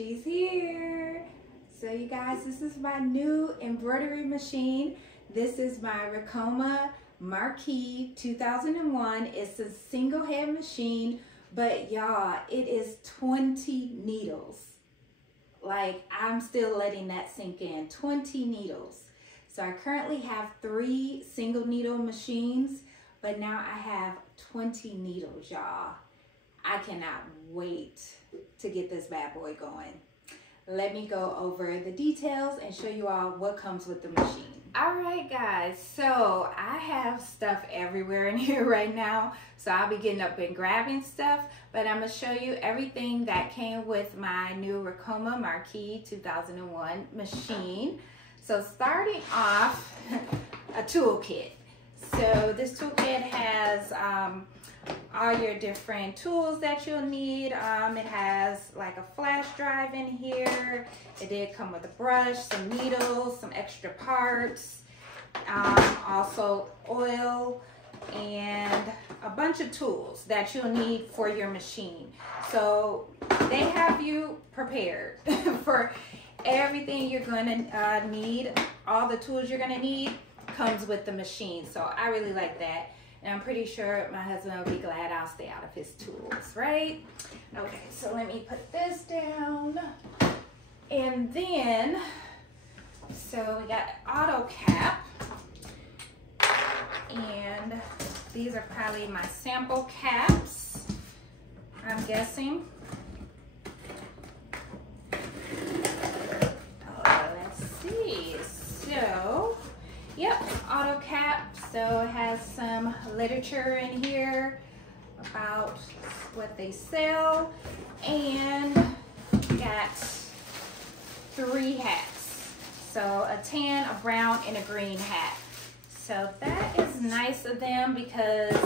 She's here. So you guys, this is my new embroidery machine. This is my Ricoma Marquee 2001. It's a single head machine, but y'all, it is 20 needles. Like, I'm still letting that sink in. 20 needles. So I currently have 3 single needle machines, but now I have 20 needles, y'all. I cannot wait to get this bad boy going. Let me go over the details and show you all what comes with the machine. All right, guys, so I have stuff everywhere in here right now, so I'll be getting up and grabbing stuff, but I'm gonna show you everything that came with my new Ricoma Marquee 2001 machine. So starting off, a toolkit. So this toolkit has all your different tools that you'll need. It has like a flash drive in here. It did come with a brush, some needles, some extra parts, also oil, and a bunch of tools that you'll need for your machine. So they have you prepared for everything you're gonna need. All the tools you're gonna need comes with the machine. So I really like that. And I'm pretty sure my husband will be glad I'll stay out of his tools, right? Okay, so let me put this down. And then, so we got auto cap. And these are probably my sample caps, I'm guessing. Oh, let's see. So, yep, auto cap. So it has some literature in here about what they sell, and got 3 hats. So a tan, a brown, and a green hat. So that is nice of them, because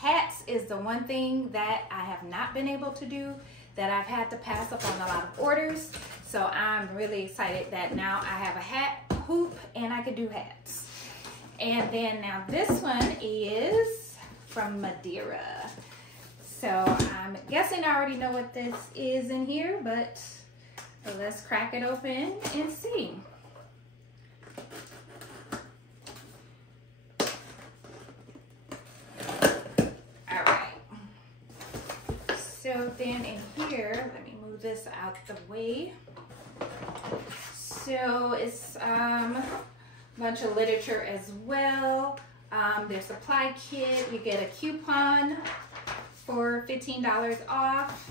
hats is the one thing that I have not been able to do, that I've had to pass up on a lot of orders. So I'm really excited that now I have a hat, hoop, and I can do hats. And then now this one is from Madeira. So I'm guessing I already know what this is in here, but let's crack it open and see. All right. So then in here, let me move this out the way. So it's bunch of literature as well. Their supply kit, you get a coupon for $15 off.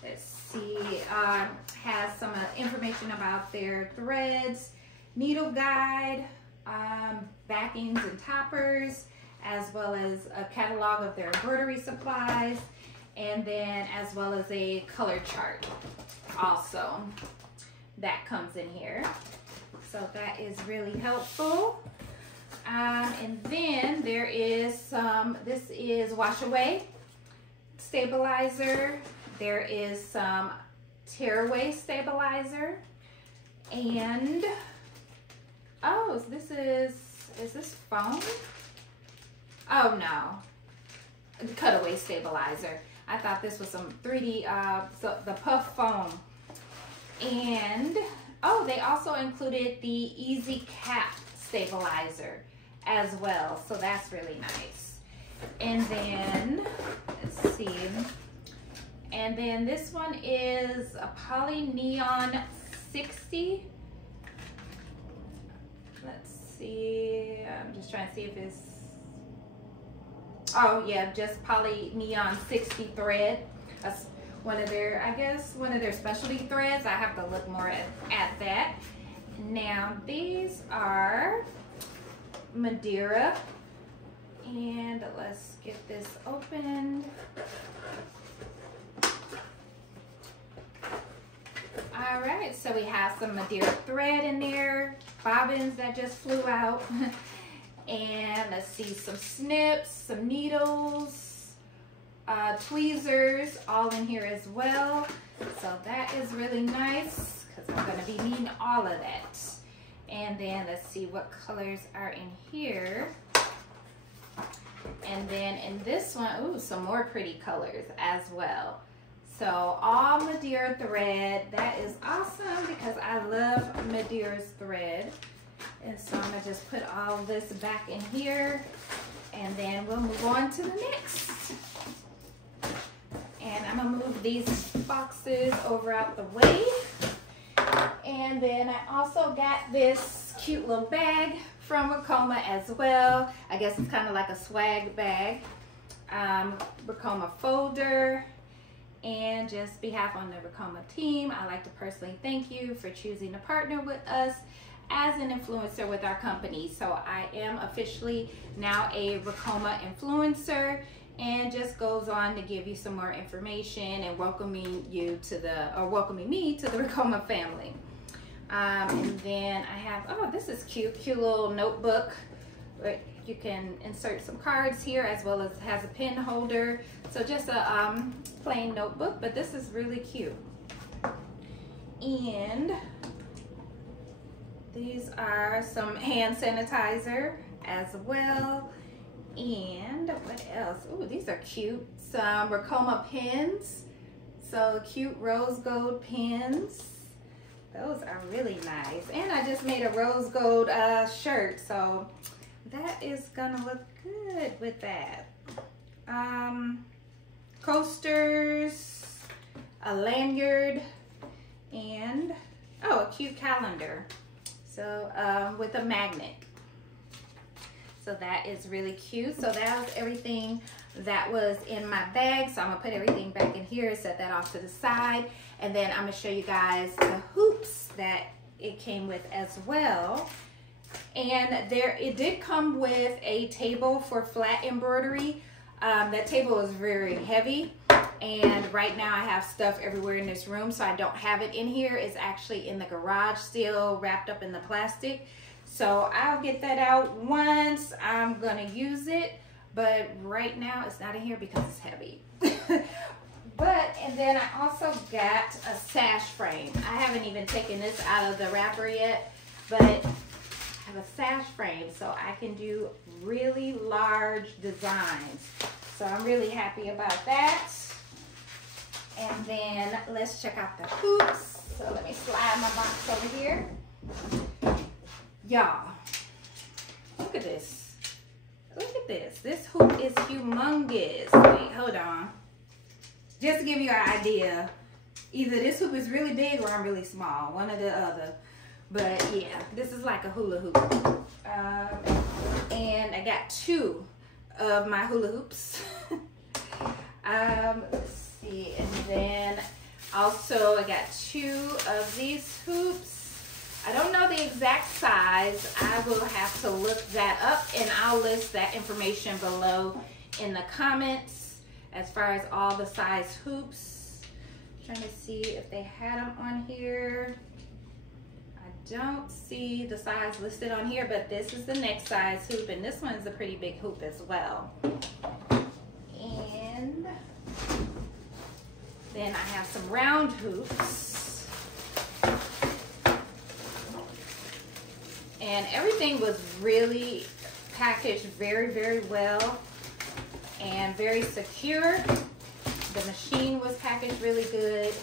Let's see, has some information about their threads, needle guide, backings and toppers, as well as a catalog of their embroidery supplies, and then as well as a color chart also that comes in here. So that is really helpful. And then there is some, this is wash away stabilizer. There is some tear away stabilizer. And, oh, is this foam? Oh no, cutaway stabilizer. I thought this was some 3D, so the puff foam. And, oh, they also included the Easy Cap stabilizer as well, so that's really nice. And then, let's see, and then this one is a Poly Neon 60. Let's see, I'm just trying to see if it's, oh yeah, just Poly Neon 60 thread. That's one of their, I guess, one of their specialty threads. I have to look more at that. Now these are Madeira, and let's get this opened. All right, so we have some Madeira thread in there, bobbins that just flew out, and let's see, some snips, some needles, tweezers, all in here as well. So that is really nice, because I'm going to be needing all of that. And then let's see what colors are in here. And then in this one, ooh, some more pretty colors as well. So all Madeira thread. That is awesome because I love Madeira's thread. And so I'm gonna just put all this back in here, and then we'll move on to the next. And I'm gonna move these boxes over out the way. And then I also got this cute little bag from Ricoma as well. I guess it's kind of like a swag bag. Ricoma folder. And just behalf on the Ricoma team, I'd like to personally thank you for choosing to partner with us as an influencer with our company. So I am officially now a Ricoma influencer, and just goes on to give you some more information and welcoming me to the Ricoma family. And then I have, oh, this is cute little notebook. You can insert some cards here, as well as has a pen holder. So just a plain notebook, but this is really cute. And these are some hand sanitizer as well. And what else? Oh, these are cute. Some Ricoma pens. So cute rose gold pens. Those are really nice. And I just made a rose gold shirt, so that is gonna look good with that. Coasters, a lanyard, and oh, a cute calendar. So with a magnet. So that is really cute. So that was everything that was in my bag. So I'm gonna put everything back in here, set that off to the side, and then I'm gonna show you guys the hoops that it came with as well. And it did come with a table for flat embroidery. That table is very heavy, and right now I have stuff everywhere in this room, so I don't have it in here. It's actually in the garage still wrapped up in the plastic. So I'll get that out once I'm gonna use it, but right now it's not in here because it's heavy. And then I also got a sash frame. I haven't even taken this out of the wrapper yet, but I have a sash frame so I can do really large designs. So I'm really happy about that. And then let's check out the hoops. So let me slide my box over here. Y'all, look at this. Look at this. This hoop is humongous. Wait, hold on. Just to give you an idea, either this hoop is really big or I'm really small, one or the other. But yeah, this is like a hula hoop. And I got 2 of my hula hoops. Let's see, and then also I got 2 of these hoops. I don't know the exact size. I will have to look that up, and I'll list that information below in the comments as far as all the size hoops. Trying to see if they had them on here. I don't see the size listed on here, but this is the next size hoop, and this one's a pretty big hoop as well. And then I have some round hoops. And everything was really packaged very, very well and very secure. The machine was packaged really good.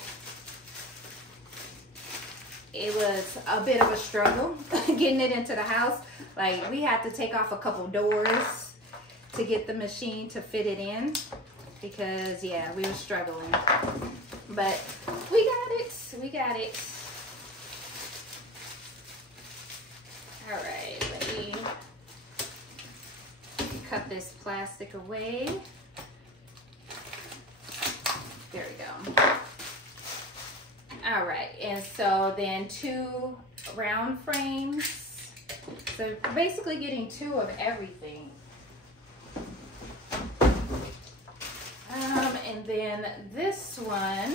It was a bit of a struggle getting it into the house. Like, we had to take off a couple doors to get the machine to fit it in because, yeah, we were struggling. But we got it. We got it. All right, let me cut this plastic away. There we go. All right, and so then 2 round frames. So basically getting 2 of everything. And then this one,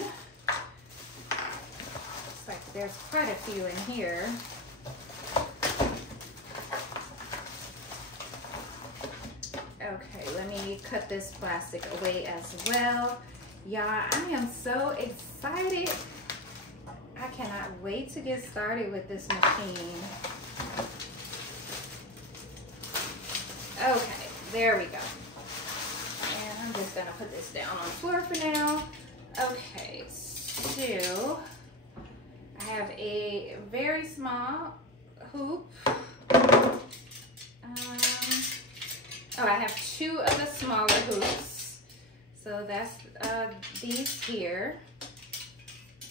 looks like there's quite a few in here. Okay, let me cut this plastic away as well. Y'all, I am so excited. I cannot wait to get started with this machine. Okay, there we go. And I'm just gonna put this down on the floor for now. Okay, so I have a very small hoop. I have two of the smaller hoops. So that's these here.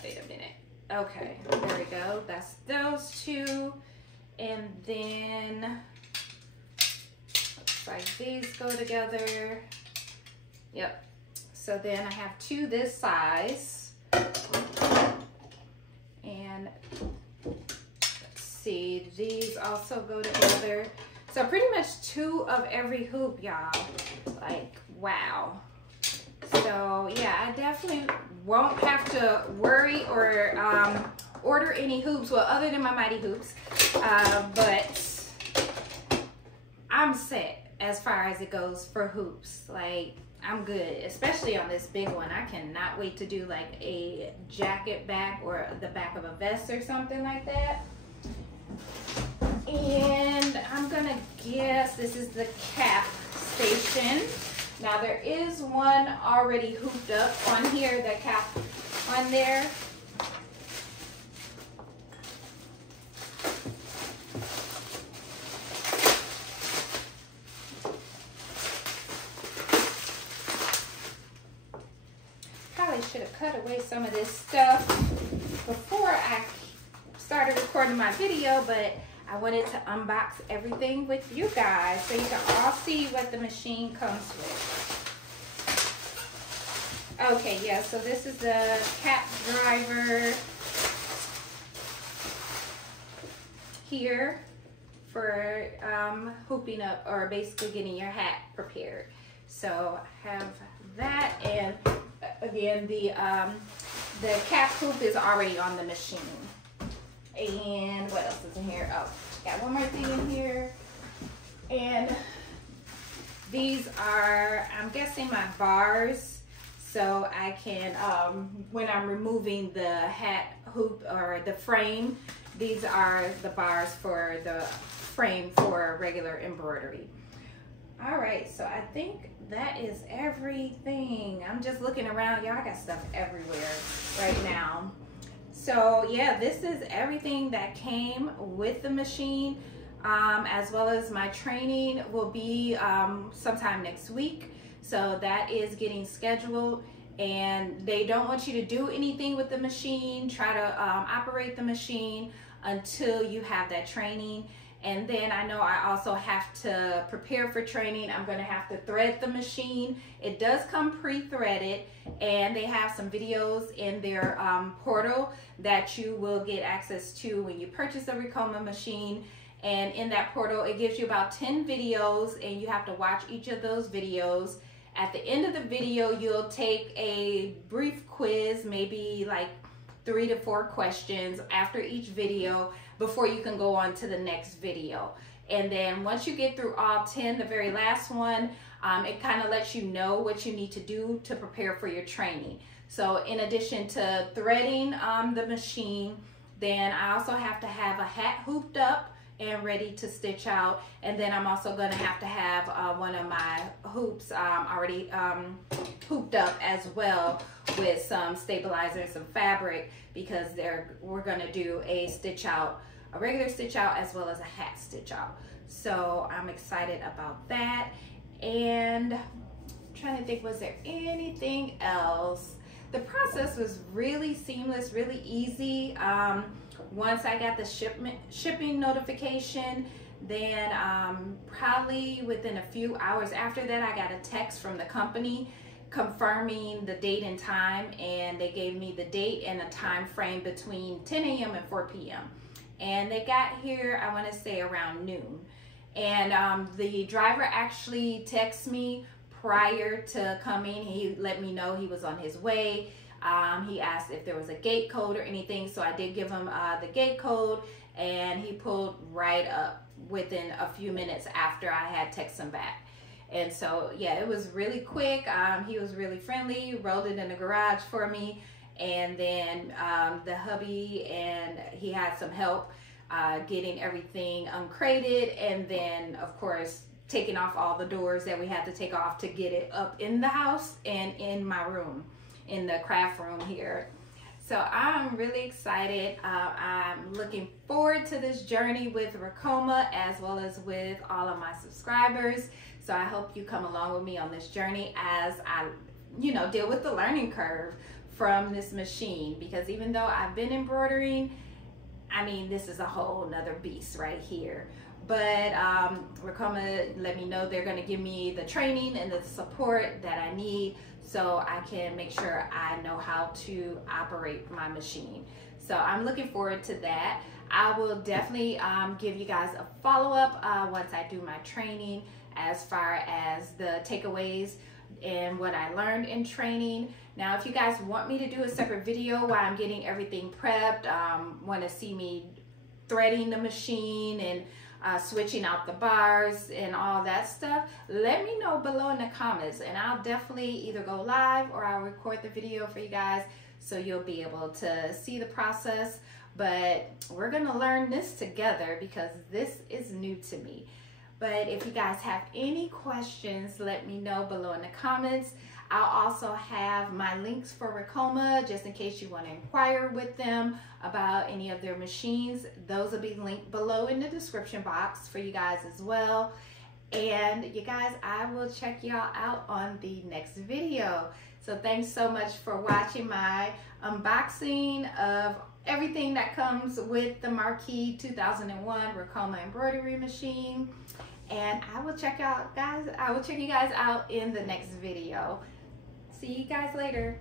Wait a minute. Okay, there we go. That's those two. And then looks like these go together. Yep. So then I have two this size. And let's see, these also go together. So pretty much two of every hoop, y'all. Like, wow. So yeah, I definitely won't have to worry or order any hoops, well, other than my Mighty Hoops. But I'm set as far as it goes for hoops. Like, I'm good, especially on this big one. I cannot wait to do like a jacket back or the back of a vest or something like that. And I'm gonna guess this is the cap station. Now there is one already hooped up on here, the cap on there. Probably should have cut away some of this stuff before I started recording my video, but I wanted to unbox everything with you guys so you can all see what the machine comes with. Okay, yeah, so this is the cap driver here for hooping up, or basically getting your hat prepared. So I have that, and again, the cap hoop is already on the machine. And what else is in here? Oh, got one more thing in here. And these are, I'm guessing, my bars. So I can, when I'm removing the hat hoop or the frame, these are the bars for the frame for regular embroidery. All right, so I think that is everything. I'm just looking around. Y'all, I got stuff everywhere right now. So yeah, this is everything that came with the machine, as well as my training will be sometime next week. So that is getting scheduled, and they don't want you to do anything with the machine, try to operate the machine until you have that training. And then I know I also have to prepare for training. I'm gonna have to thread the machine. It does come pre-threaded, and they have some videos in their portal that you will get access to when you purchase a Ricoma machine. And in that portal, it gives you about 10 videos, and you have to watch each of those videos. At the end of the video, you'll take a brief quiz, maybe like 3 to 4 questions after each video, before you can go on to the next video. And then once you get through all 10, the very last one, it kind of lets you know what you need to do to prepare for your training. So in addition to threading the machine, then I also have to have a hat hooped up and ready to stitch out. And then I'm also gonna have to have one of my hoops already hooped up as well, with some stabilizer and some fabric, because we're gonna do a stitch out, a regular stitch out, as well as a hat stitch out. So I'm excited about that. And I'm trying to think, was there anything else? The process was really seamless, really easy. Once I got the shipping notification, then probably within a few hours after that, I got a text from the company confirming the date and time, and they gave me the date and a time frame between 10 a.m. and 4 p.m. And they got here, I want to say, around noon. And the driver actually texted me prior to coming. He let me know he was on his way. He asked if there was a gate code or anything, so I did give him the gate code, and he pulled right up within a few minutes after I had texted him back. And so yeah, it was really quick. He was really friendly, rolled it in the garage for me, and then the hubby, and he had some help getting everything uncrated, and then of course taking off all the doors that we had to take off to get it up in the house and in my room. in the craft room here. So I'm really excited. I'm looking forward to this journey with Ricoma as well as with all of my subscribers. So I hope you come along with me on this journey as I, deal with the learning curve from this machine, because even though I've been embroidering, I mean, this is a whole nother beast right here. But Ricoma let me know they're going to give me the training and the support that I need so I can make sure I know how to operate my machine. So I'm looking forward to that. I will definitely give you guys a follow-up once I do my training, as far as the takeaways and what I learned in training. Now, if you guys want me to do a separate video while I'm getting everything prepped, want to see me threading the machine and switching out the bars and all that stuff, let me know below in the comments, and I'll definitely either go live or I'll record the video for you guys so you'll be able to see the process. But we're gonna learn this together because this is new to me. But if you guys have any questions, let me know below in the comments. I'll also have my links for Ricoma just in case you want to inquire with them about any of their machines. Those will be linked below in the description box for you guys as well. And you guys, I will check y'all out on the next video. So thanks so much for watching my unboxing of everything that comes with the Marquee 2001 Ricoma embroidery machine. And I will check you guys out in the next video. See you guys later.